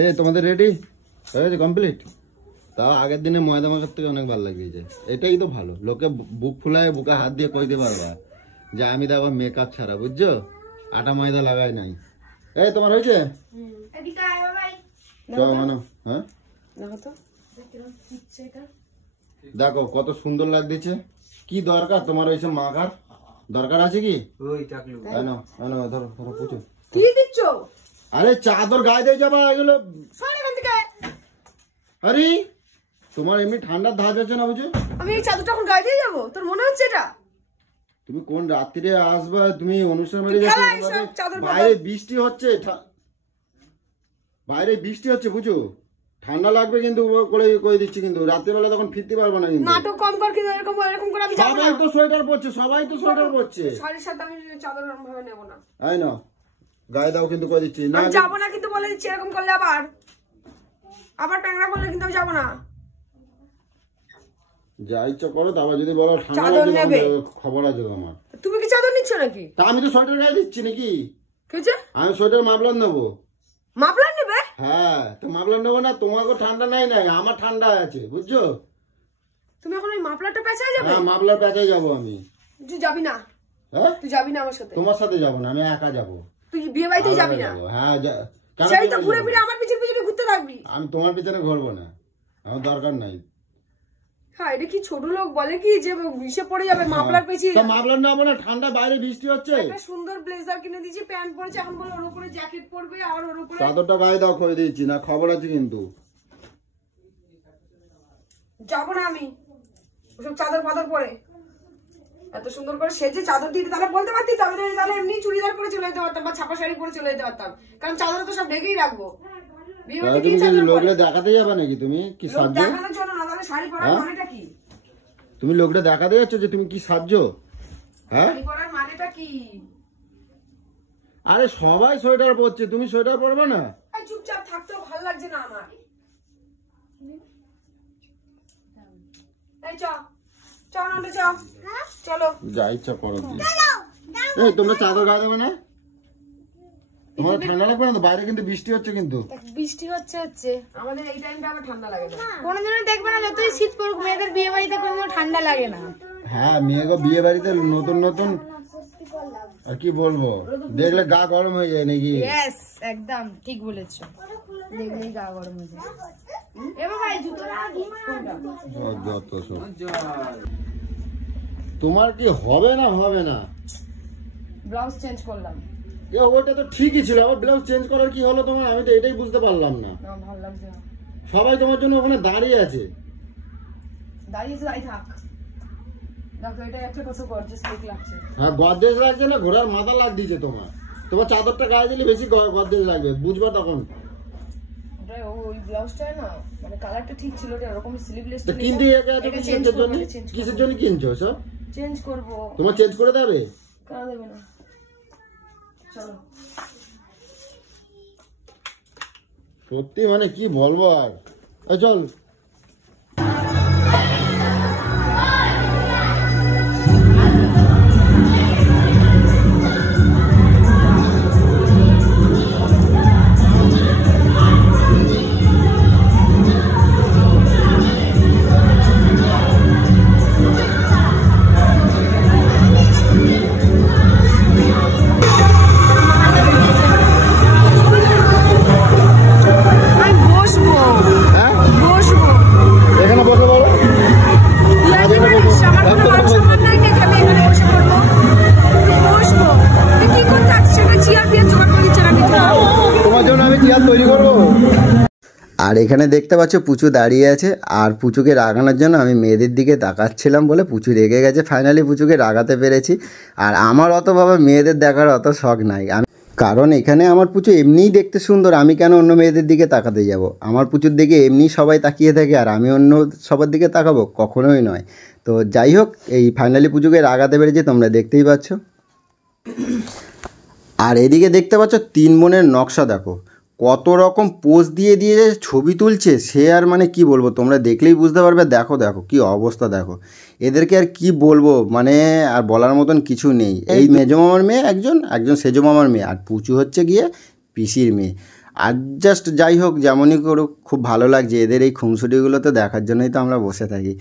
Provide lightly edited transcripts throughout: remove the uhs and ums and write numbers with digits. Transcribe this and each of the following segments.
এ তোমাদের রেডি হয়ে গেছে কমপ্লিট? তাও আগের দিনে ময়দা মাখার থেকে অনেক ভালো লাগিয়েছে। এটাই তো ভালো, লোকে বুক ফুলায় বুকে হাত দিয়ে কইতে পারবা যে আমি দেখো মেকআপ ছাড়া, বুঝছো, আটা ময়দা লাগাই নাই। এই তোমার হয়েছে? হ্যাঁ দেখো কত সুন্দর লাগতেছে। কি দরকার তোমার ওইসব মাখার? দরকার আছে কি? ধরো ধরো পুচু। কি দিচ্ছ? আরে চাদর গায়ে দিয়ে যাবা এগুলো। আরে তোমার এমনি ঠান্ডার ধাঁচ আছে না বুঝো? আমি এই চাদরটা এখন গায়ে দিয়ে যাবো? তোর মনে হচ্ছে এটা? তুমি কোন রাত্রিরে আসবা? তুমি অনুষ্ঠান বাড়ি বাইরে বৃষ্টি হচ্ছে, বাইরে বৃষ্টি হচ্ছে বুঝো, ঠান্ডা লাগবে কিন্তু করে দিচ্ছি, কিন্তু রাত্রিবেলা তখন ফিরতে পারবো না। কিন্তু নাটক কম কর, কিন্তু এরকম করে আমি যাব না। সবাই তো সোয়েটার পরছে, সবাই তো সোয়েটার পরছে। শাড়ির সাথে আমি চাদর এরকম ভাবে নেব না। আই না গায়ে দাও কিন্তু করে দিচ্ছি না। আমি যাব না কিন্তু বলে দিচ্ছি, এরকম করলে আবার ট্যাংরা করলে কিন্তু আমি যাব না। যা ইচ্ছা করো, তারপর যদি বলো ঠান্ডা লাগবে খবর আছে আমার। তুমি কি চাদর নিচ্ছ নাকি? তা আমি তো সোয়েটার গায়ে দিচ্ছি নাকি? কি হচ্ছে? আমি সোয়েটার মাফলার নেবো। মাফলার নেবে? হ্যাঁ তো মাফলার নেবো না? তোমাকে ঠান্ডা নাই, আমার ঠান্ডা আছে বুঝছো। তুমি এখন ওই মাফলারটা পেঁচায় যাবে? হ্যাঁ মাফলার পেঁচায় যাবো আমি। তুই যাবি না? হ্যাঁ তুই যাবি না আমার সাথে? তোমার সাথে যাবো না, আমি একা যাবো। তুই বিয়ে বাড়িতে যাবি না? হ্যাঁ সেই তো ঘুরে ফিরে আমার পিছনে পিছনে ঘুরতে থাকবি। আমি তোমার পিছনে ঘুরবো না, আমার দরকার নাই। হ্যাঁ এটা কি ছোট লোক বলে কি যে বিষে পড়ে যাবে মাফলার পেঁচিয়ে? মাফলার নেবো না, ঠান্ডা বাইরে বৃষ্টি হচ্ছে। একটা সুন্দর ব্লেজার কিনে দিয়েছি, প্যান্ট পরেছে, এখন বলে ওর উপরে জ্যাকেট পরবে আর ওর উপরে চাদরটা গায়ে দাও করে দিয়েছি না, খবর আছে কিন্তু। যাবো না আমি ওসব চাদর ফাদর পরে। এত সুন্দর করে সেজে চাদর দিয়ে তাহলে বলতে পারতি, তাহলে এমনি চুড়িদার পরে চলে যেতে পারতাম বা ছাপা শাড়ি পরে চলে যেতে পারতাম, কারণ চাদর তো সব ঢেকেই রাখবো। লোকটা দেখাতে যাবে নাকি? তুমি কি সাজছো? দেখানোর জন্য না, তাহলে শাড়ি পরার মানেটা কি? তুমি লোকটা দেখাতে যাচ্ছ যে তুমি কি সাজছো? হ্যাঁ শাড়ি পরার মানেটা কি? আরে সবাই সোয়েটার পরছে, তুমি সোয়েটার পরবে না? চুপচাপ থাকতেও ভালো লাগছে না আমার। এই চলো যা ইচ্ছা করো। এই তোমরা চাদর গায়ে দেবে না? তোমার ঠান্ডা লাগবে না তো? বাইরে কিন্তু বৃষ্টি হচ্ছে, কিন্তু বৃষ্টি হচ্ছে আমাদের এই টাইমটা আবার ঠান্ডা লাগে না। কোনোদিনও দেখবে না যতই শীত পড়ুক মেয়েদের বিয়ে বাড়িতে কোনোদিনও ঠান্ডা লাগে না। হ্যাঁ মেয়েকে বিয়ে বাড়িতে নতুন নতুন আর কি বলবো, দেখলে গা গরম হয়ে যায় নাকি? ইয়েস একদম ঠিক বলেছো, দেখলেই গা গরম হয়ে যায়। এবার ভাই জুতোটা যত সব তোমার কি হবে না? হবে না? ব্লাউজ চেঞ্জ করলাম। ওটা তো ঠিকই ছিল, আবার ব্লাউজ চেঞ্জ করার কি হলো তোমার? আমি তো এটাই বুঝতে পারলাম না। ভালো লাগছে না। সবাই তোমার জন্য ওখানে দাঁড়িয়ে আছে। দাঁড়িয়ে থাক। দেখো এটা একটা কত গর্জিয়াস লুক লাগছে। হ্যাঁ গর্জিয়াস লাগছে না, ঘোড়ার মাথা লাগ দিয়েছে তোমার। তোমার চাদরটা গায়ে দিলে বেশি গর্জিয়াস লাগবে, বুঝবা তখন। ওই ব্লাউজটা না মানে কালারটা ঠিক ছিল, এরকম স্লিভলেস ছিল। কিন্তু কিসের জন্য কিনছো সব? চেঞ্জ করব। তোমার চেঞ্জ করে দেবে? কেন দেবে না? চলো সত্যি মানে কি বলবো আর। চল আর এখানে দেখতে পাচ্ছ পুচু দাঁড়িয়ে আছে, আর পুচুকে রাগানোর জন্য আমি মেয়েদের দিকে তাকাচ্ছিলাম বলে পুচু রেগে গেছে। ফাইনালি পুচুকে রাগাতে পেরেছি। আর আমার অত বাবা মেয়েদের দেখার অত শখ নাই, কারণ এখানে আমার পুচু এমনিই দেখতে সুন্দর, আমি কেন অন্য মেয়েদের দিকে তাকাতে যাব? আমার পুচুর দিকে এমনি সবাই তাকিয়ে থাকে আর আমি অন্য সবার দিকে তাকাবো? কখনোই নয়। তো যাই হোক, এই ফাইনালি পুচুকে রাগাতে পেরেছি, তোমরা দেখতেই পাচ্ছ। আর এদিকে দেখতে পাচ্ছ তিন বোনের নকশা, দেখো কত রকম পোজ দিয়ে দিয়ে ছবি তুলছে, সে আর মানে কি বলবো, তোমরা দেখলেই বুঝতে পারবে। দেখো দেখো কি অবস্থা, দেখো এদেরকে আর কি বলবো, মানে আর বলার মতন কিছু নেই। এই মেজো মামার মেয়ে একজন সেজো মামার মেয়ে, আর পুচু হচ্ছে গিয়ে পিসির মেয়ে। আর জাস্ট যাই হোক যেমনই করুক খুব ভালো লাগছে, এদের এই খুনসুটিগুলো তো দেখার জন্যই তো আমরা বসে থাকি।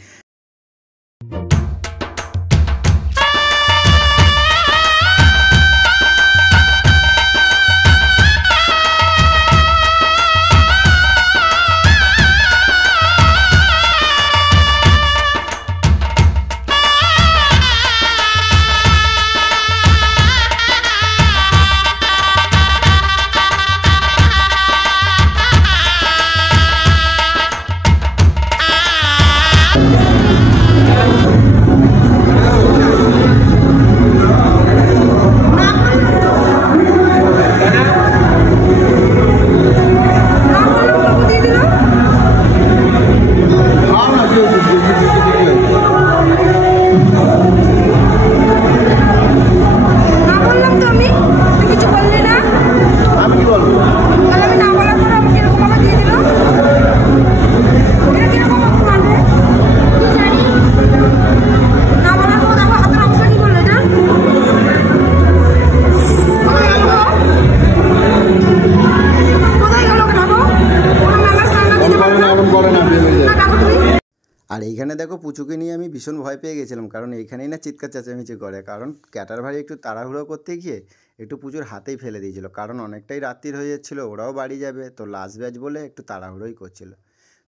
আর এইখানে দেখো পুচুকে নিয়ে আমি ভীষণ ভয় পেয়ে গেছিলাম, কারণ এইখানেই না চিৎকার চেঁচামেচি করে, কারণ ক্যাটার ভাই একটু তাড়াহুড়ো করতে গিয়ে একটু পুচুর হাতেই ফেলে দিয়েছিল, কারণ অনেকটাই রাত্রির হয়ে যাচ্ছিলো, ওরাও বাড়ি যাবে, তো লাস্ট ব্যাচ বলে একটু তাড়াহুড়োই করছিল।